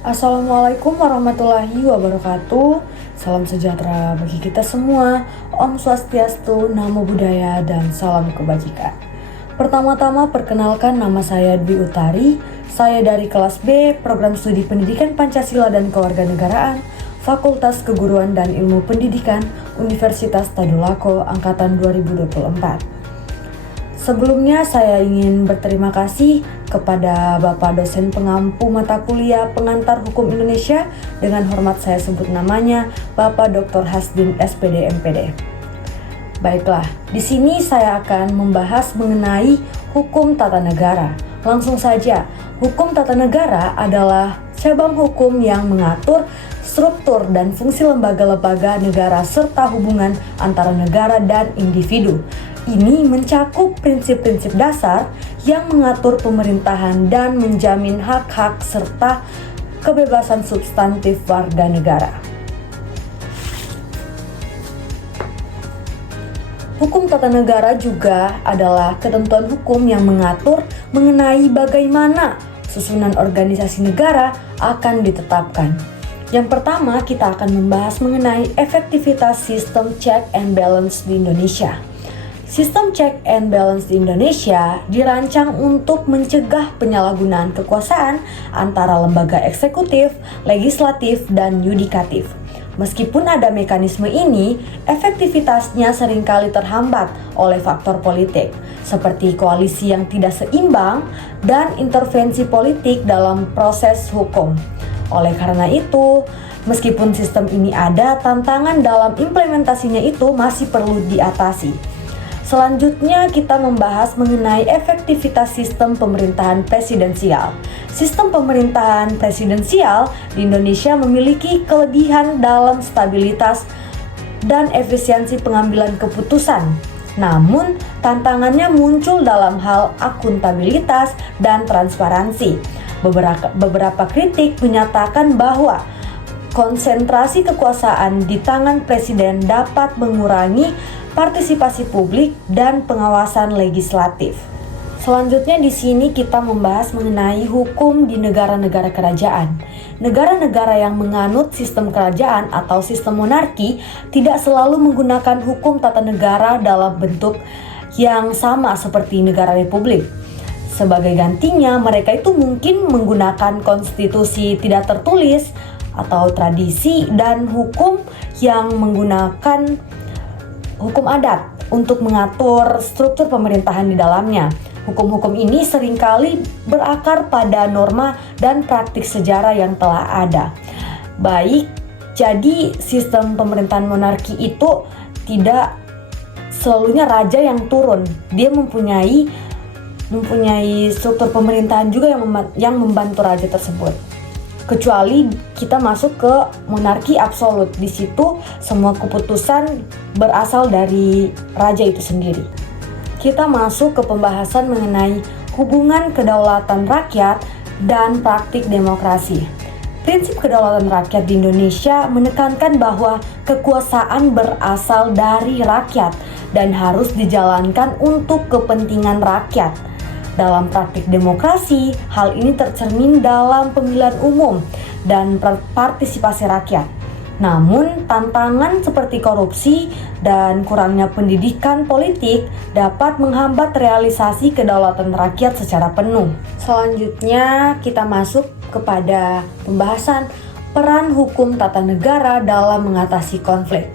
Assalamualaikum warahmatullahi wabarakatuh. Salam sejahtera bagi kita semua. Om Swastiastu, Namo Buddhaya, dan salam kebajikan. Pertama-tama perkenalkan, nama saya Dwi Utari. Saya dari kelas B, Program Studi Pendidikan Pancasila dan Kewarganegaraan, Fakultas Keguruan dan Ilmu Pendidikan, Universitas Tadulako, Angkatan 2024. Sebelumnya saya ingin berterima kasih kepada Bapak dosen pengampu mata kuliah Pengantar Hukum Indonesia, dengan hormat saya sebut namanya Bapak Dr. Hasdin SPD MPD. Baiklah, di sini saya akan membahas mengenai hukum tata negara. Langsung saja, hukum tata negara adalah cabang hukum yang mengatur struktur dan fungsi lembaga-lembaga negara serta hubungan antara negara dan individu. Ini mencakup prinsip-prinsip dasar yang mengatur pemerintahan dan menjamin hak-hak serta kebebasan substantif warga negara. Hukum tata negara juga adalah ketentuan hukum yang mengatur mengenai bagaimana susunan organisasi negara akan ditetapkan. Yang pertama, kita akan membahas mengenai efektivitas sistem check and balance di Indonesia. Sistem check and balance di Indonesia dirancang untuk mencegah penyalahgunaan kekuasaan antara lembaga eksekutif, legislatif, dan yudikatif. Meskipun ada mekanisme ini, efektivitasnya seringkali terhambat oleh faktor politik, seperti koalisi yang tidak seimbang dan intervensi politik dalam proses hukum. Oleh karena itu, meskipun sistem ini ada, tantangan dalam implementasinya itu masih perlu diatasi. Selanjutnya kita membahas mengenai efektivitas sistem pemerintahan presidensial. Sistem pemerintahan presidensial di Indonesia memiliki kelebihan dalam stabilitas dan efisiensi pengambilan keputusan. Namun, tantangannya muncul dalam hal akuntabilitas dan transparansi. Beberapa kritik menyatakan bahwa konsentrasi kekuasaan di tangan presiden dapat mengurangi partisipasi publik dan pengawasan legislatif. Selanjutnya di sini kita membahas mengenai hukum di negara-negara kerajaan. Negara-negara yang menganut sistem kerajaan atau sistem monarki tidak selalu menggunakan hukum tata negara dalam bentuk yang sama seperti negara republik. Sebagai gantinya, mereka itu mungkin menggunakan konstitusi tidak tertulis atau tradisi dan hukum yang menggunakan hukum adat untuk mengatur struktur pemerintahan di dalamnya. Hukum-hukum ini seringkali berakar pada norma dan praktik sejarah yang telah ada. Baik, jadi sistem pemerintahan monarki itu tidak selalunya raja yang turun. Dia mempunyai struktur pemerintahan juga yang membantu raja tersebut. Kecuali kita masuk ke monarki absolut, di situ semua keputusan berasal dari raja itu sendiri. Kita masuk ke pembahasan mengenai hubungan kedaulatan rakyat dan praktik demokrasi. Prinsip kedaulatan rakyat di Indonesia menekankan bahwa kekuasaan berasal dari rakyat dan harus dijalankan untuk kepentingan rakyat. Dalam praktik demokrasi, hal ini tercermin dalam pemilihan umum dan partisipasi rakyat. Namun, tantangan seperti korupsi dan kurangnya pendidikan politik dapat menghambat realisasi kedaulatan rakyat secara penuh. Selanjutnya, kita masuk kepada pembahasan peran hukum tata negara dalam mengatasi konflik.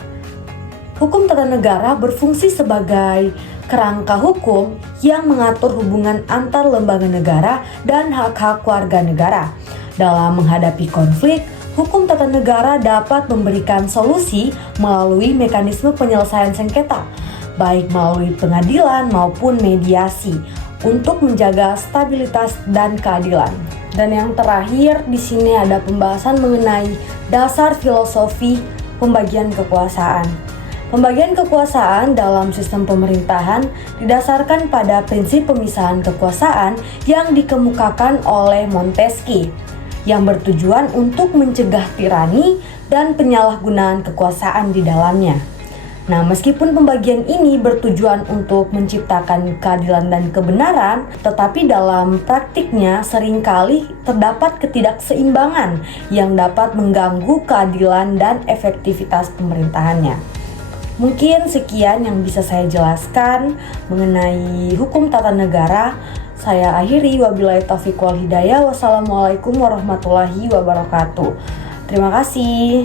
Hukum tata negara berfungsi sebagai kerangka hukum yang mengatur hubungan antar lembaga negara dan hak-hak warga negara. Dalam menghadapi konflik, hukum tata negara dapat memberikan solusi melalui mekanisme penyelesaian sengketa, baik melalui pengadilan maupun mediasi, untuk menjaga stabilitas dan keadilan. Dan yang terakhir, di sini ada pembahasan mengenai dasar filosofi pembagian kekuasaan. Pembagian kekuasaan dalam sistem pemerintahan didasarkan pada prinsip pemisahan kekuasaan yang dikemukakan oleh Montesquieu, yang bertujuan untuk mencegah tirani dan penyalahgunaan kekuasaan di dalamnya. Nah, meskipun pembagian ini bertujuan untuk menciptakan keadilan dan kebenaran, tetapi dalam praktiknya seringkali terdapat ketidakseimbangan yang dapat mengganggu keadilan dan efektivitas pemerintahannya. Mungkin sekian yang bisa saya jelaskan mengenai hukum tata negara. Saya akhiri, wabillahi taufiq wal hidayah. Wassalamualaikum warahmatullahi wabarakatuh. Terima kasih.